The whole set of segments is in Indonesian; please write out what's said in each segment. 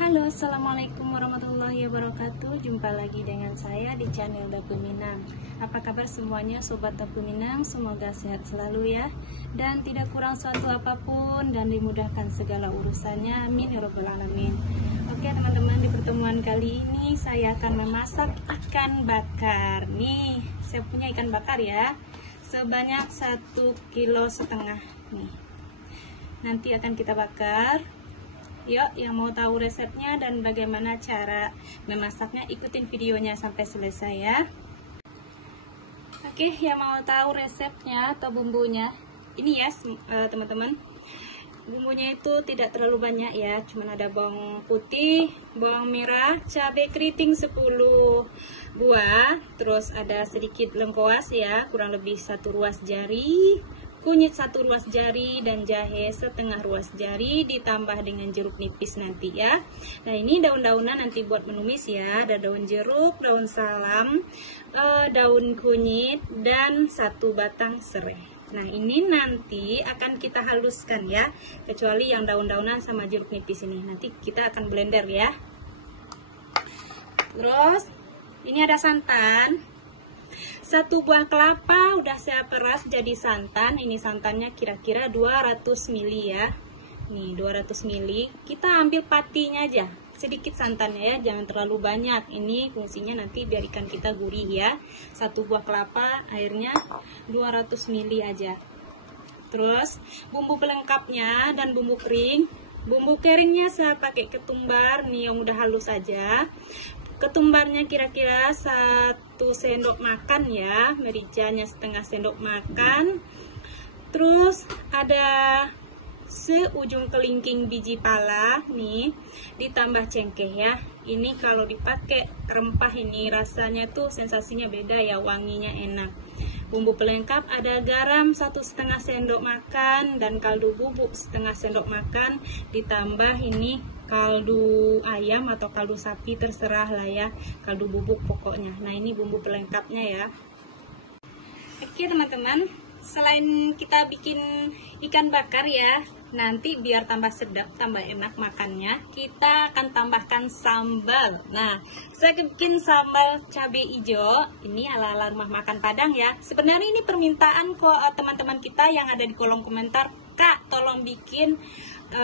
Halo, assalamualaikum warahmatullahi wabarakatuh. Jumpa lagi dengan saya di channel Dapur Minang. Apa kabar semuanya sobat Dapur Minang? Semoga sehat selalu ya, dan tidak kurang suatu apapun, dan dimudahkan segala urusannya, amin ya robbal alamin. Oke teman-teman, di pertemuan kali ini saya akan memasak ikan bakar. Nih, saya punya ikan bakar ya, sebanyak 1,5 kg nih. Nanti akan kita bakar. Yuk, yang mau tahu resepnya dan bagaimana cara memasaknya, ikutin videonya sampai selesai ya. Oke, yang mau tahu resepnya atau bumbunya, ini ya teman-teman. Bumbunya itu tidak terlalu banyak ya, cuman ada bawang putih, bawang merah, cabai keriting 10 buah, terus ada sedikit lengkuas ya, kurang lebih 1 ruas jari, kunyit 1 ruas jari, dan jahe setengah ruas jari, ditambah dengan jeruk nipis nanti ya. Nah, ini daun-daunan nanti buat menumis ya. Ada daun jeruk, daun salam, daun kunyit, dan 1 batang serai. Nah, ini nanti akan kita haluskan ya, kecuali yang daun-daunan sama jeruk nipis ini nanti kita akan blender ya. Terus ini ada santan, 1 buah kelapa udah saya peras jadi santan. Ini santannya kira-kira 200 ml ya. Nih 200 ml. Kita ambil patinya aja, sedikit santannya ya, jangan terlalu banyak. Ini fungsinya nanti biar ikan kita gurih ya. 1 buah kelapa, airnya 200 ml aja. Terus bumbu pelengkapnya dan bumbu kering. Bumbu keringnya saya pakai ketumbar nih yang udah halus aja. Ketumbarnya kira-kira 1 sendok makan ya, mericanya setengah sendok makan. Terus ada seujung kelingking biji pala nih, ditambah cengkeh ya. Ini kalau dipakai rempah ini rasanya tuh sensasinya beda ya, wanginya enak. Bumbu pelengkap ada garam 1,5 sendok makan dan kaldu bubuk setengah sendok makan, ditambah ini kaldu ayam atau kaldu sapi terserah lah ya, kaldu bubuk pokoknya. Nah, ini bumbu pelengkapnya ya. Oke teman-teman, selain kita bikin ikan bakar ya, nanti biar tambah sedap, tambah enak makannya, kita akan tambahkan sambal. Nah, saya bikin sambal cabai hijau, ini ala-ala rumah makan Padang ya. Sebenarnya ini permintaan kok teman-teman kita yang ada di kolom komentar, Kak tolong bikin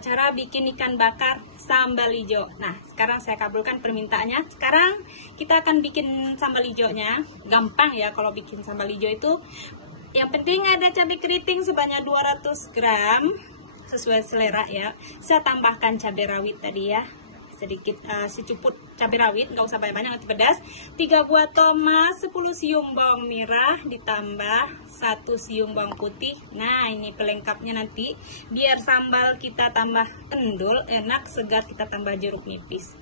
cara bikin ikan bakar sambal hijau. Nah, sekarang saya kabulkan permintaannya. Sekarang kita akan bikin sambal hijaunya. Gampang ya kalau bikin sambal hijau itu. Yang penting ada cabai keriting sebanyak 200 gram sesuai selera ya. Saya tambahkan cabai rawit tadi ya, sedikit secuput cabai rawit, nggak usah banyak-banyak nanti pedas. 3 buah tomat, 10 siung bawang merah, ditambah 1 siung bawang putih. Nah, ini pelengkapnya nanti biar sambal kita tambah endul, enak, segar, kita tambah jeruk nipis.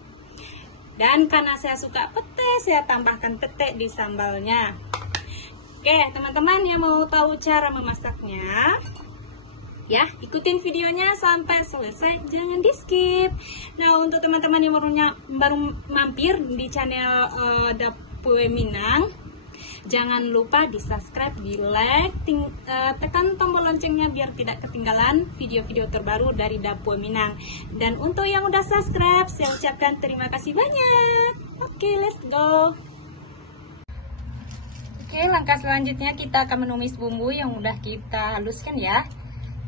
Dan karena saya suka pete, saya tambahkan pete di sambalnya. Oke teman-teman, yang mau tahu cara memasaknya ya, ikutin videonya sampai selesai, jangan di skip. Nah, untuk teman-teman yang baru mampir di channel Dapur Minang, jangan lupa di subscribe, di like, tekan tombol loncengnya biar tidak ketinggalan video-video terbaru dari Dapur Minang. Dan untuk yang udah subscribe, saya ucapkan terima kasih banyak. Oke, let's go. Oke, langkah selanjutnya kita akan menumis bumbu yang udah kita haluskan ya.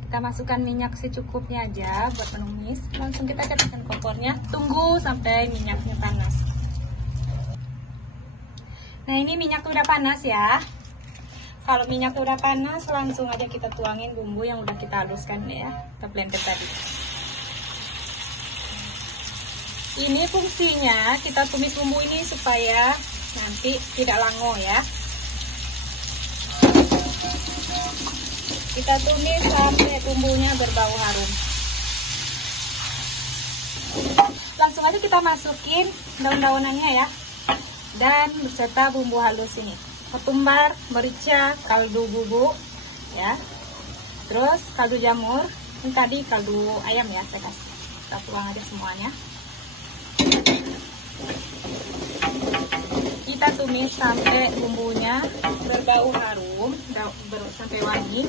Kita masukkan minyak secukupnya aja buat menumis. Langsung kita nyalakan kompornya, tunggu sampai minyaknya panas. Nah, ini minyak udah panas ya. Kalau minyak udah panas, langsung aja kita tuangin bumbu yang udah kita haluskan ya, kita blender tadi. Ini fungsinya kita tumis bumbu ini supaya nanti tidak lango ya. Kita tumis sampai bumbunya berbau harum. Langsung aja kita masukin daun-daunannya ya, dan beserta bumbu halus ini, ketumbar, merica, kaldu bubuk ya, terus kaldu jamur, ini tadi kaldu ayam ya, saya kasih. Kita tuang aja semuanya. Kita tumis sampai bumbunya berbau harum, sampai wangi.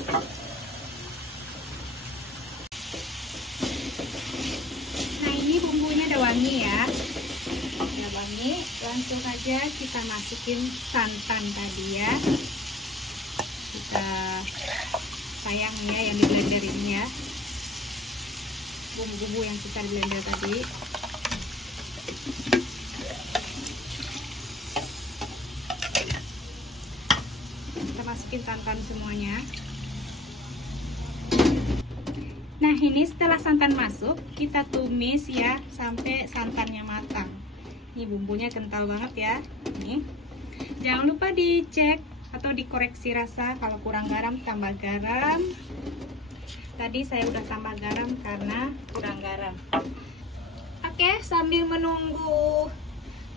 Nah, ini bumbunya udah wangi ya. Udah wangi, langsung aja kita masukin santan tadi ya. Kita sayang ya yang di blender ini ya. Bumbu-bumbu yang kita blender tadi. Kita masukin santan semuanya. Nah, ini setelah santan masuk, kita tumis ya sampai santannya matang. Ini bumbunya kental banget ya. Nih. Jangan lupa dicek atau dikoreksi rasa, kalau kurang garam tambah garam. Tadi saya udah tambah garam karena kurang garam. Oke, sambil menunggu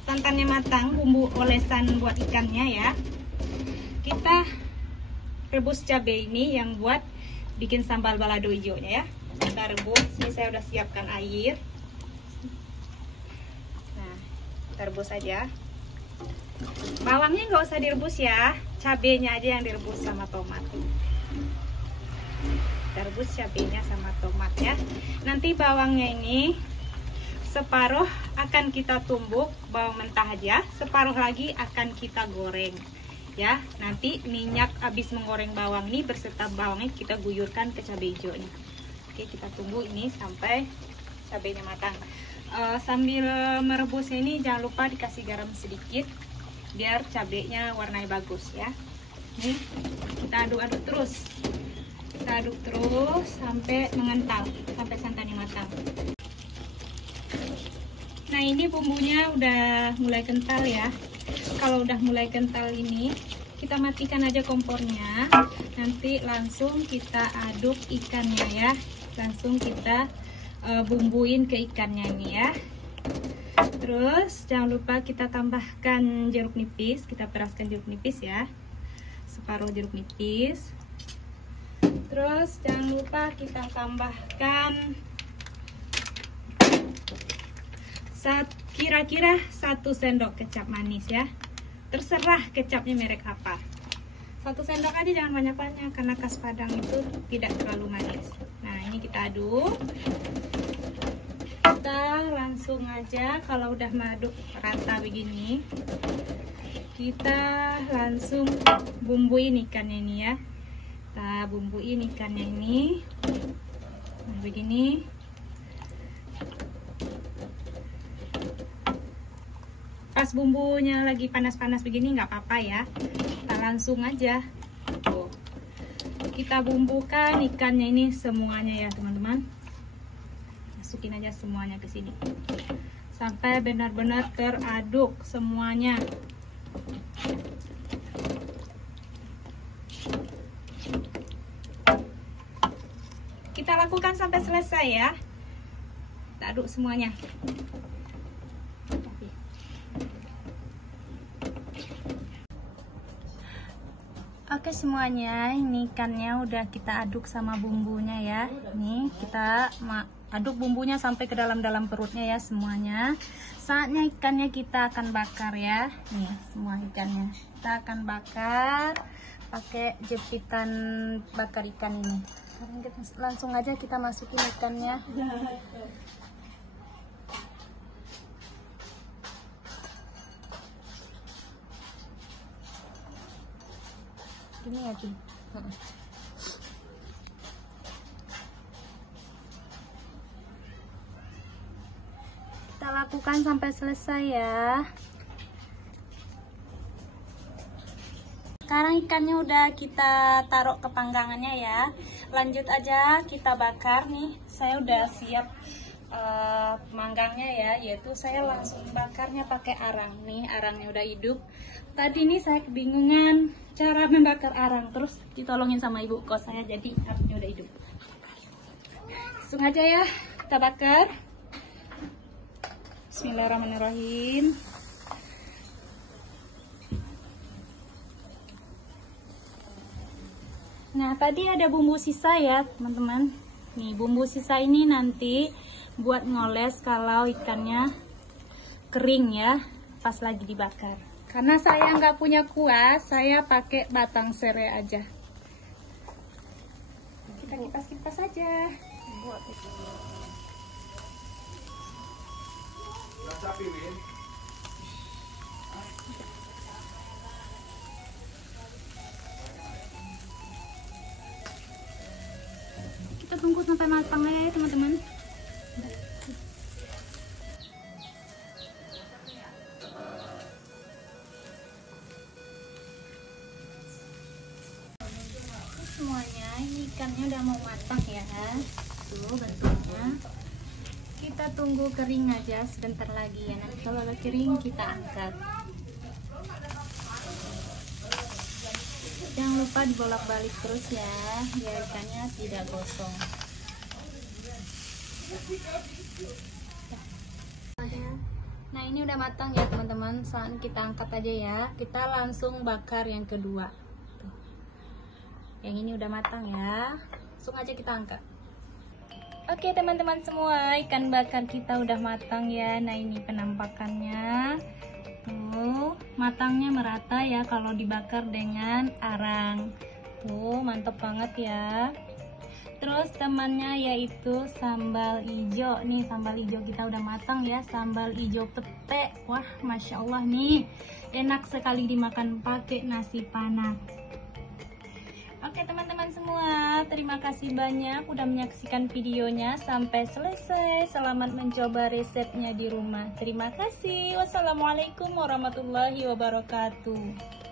santannya matang, bumbu olesan buat ikannya ya, kita rebus cabai ini yang buat bikin sambal balado hijaunya ya. Kita rebus. Ini saya udah siapkan air. Nah, kita rebus aja. Bawangnya nggak usah direbus ya, cabenya aja yang direbus sama tomat. Kita rebus cabenya sama tomat ya. Nanti bawangnya ini separuh akan kita tumbuk bawang mentah aja, separuh lagi akan kita goreng ya. Nanti minyak habis menggoreng bawang ini berserta bawangnya kita guyurkan ke cabai hijaunya. Oke, kita tunggu ini sampai cabainya matang. Sambil merebusnya ini jangan lupa dikasih garam sedikit biar cabainya warnanya bagus ya. Nih, kita aduk-aduk terus. Kita aduk terus sampai mengental, sampai santannya matang. Nah, ini bumbunya udah mulai kental ya. Kalau udah mulai kental ini, kita matikan aja kompornya. Nanti langsung kita aduk ikannya ya. Langsung kita bumbuin ke ikannya ini ya. Terus jangan lupa kita tambahkan jeruk nipis. Kita peraskan jeruk nipis ya, separuh jeruk nipis. Terus jangan lupa kita tambahkan kira-kira 1 sendok kecap manis ya. Terserah kecapnya merek apa. 1 sendok aja, jangan banyak-banyak karena khas Padang itu tidak terlalu manis. Nah, ini kita aduk. Kita langsung aja kalau udah aduk rata begini, kita langsung bumbuin ikannya ini ya. Kita bumbuin ikannya ini. Nah, begini. Pas bumbunya lagi panas-panas begini nggak apa-apa ya, kita langsung aja tuh, kita bumbukan ikannya ini semuanya ya teman-teman. Masukin aja semuanya ke sini sampai benar-benar teraduk semuanya. Kita lakukan sampai selesai ya. Kita aduk semuanya. Oke semuanya, ini ikannya udah kita aduk sama bumbunya ya. Nih kita aduk bumbunya sampai ke dalam-dalam perutnya ya semuanya. Saatnya ikannya kita akan bakar ya. Nih semua ikannya kita akan bakar pakai jepitan bakar ikan ini. Langsung aja kita masukin ikannya. Ini ya Kim. Kita lakukan sampai selesai ya. Sekarang ikannya udah kita taruh ke panggangannya ya. Lanjut aja kita bakar nih. Saya udah siap manggangnya ya, yaitu saya langsung bakarnya pakai arang nih. Arangnya udah hidup. Tadi nih saya kebingungan cara membakar arang, terus ditolongin sama ibu kos saya, jadi arangnya udah hidup. Langsung aja ya kita bakar. Bismillahirrahmanirrahim. Nah tadi ada bumbu sisa ya teman-teman. Nih bumbu sisa ini nanti buat ngoles kalau ikannya kering ya pas lagi dibakar. Karena saya nggak punya kuas, saya pakai batang serai aja. Kita kipas-kipas aja. Kita tunggu sampai matang ya teman-teman. Semuanya ini ikannya udah mau matang ya, tuh bentuknya. Kita tunggu kering aja sebentar lagi ya, nanti kalau udah kering kita angkat. Jangan lupa dibolak-balik terus ya, biar ikannya tidak gosong. Nah ini udah matang ya teman-teman, saat kita angkat aja ya. Kita langsung bakar yang kedua. Yang ini udah matang ya, langsung aja kita angkat. Oke teman-teman semua, ikan bakar kita udah matang ya. Nah ini penampakannya, tuh matangnya merata ya kalau dibakar dengan arang. Tuh mantap banget ya. Terus temannya yaitu sambal hijau. Nih sambal hijau kita udah matang ya, sambal hijau pete. Wah masya Allah nih, enak sekali dimakan pakai nasi panas. Oke teman-teman semua, terima kasih banyak udah menyaksikan videonya sampai selesai. Selamat mencoba resepnya di rumah. Terima kasih. Wassalamualaikum warahmatullahi wabarakatuh.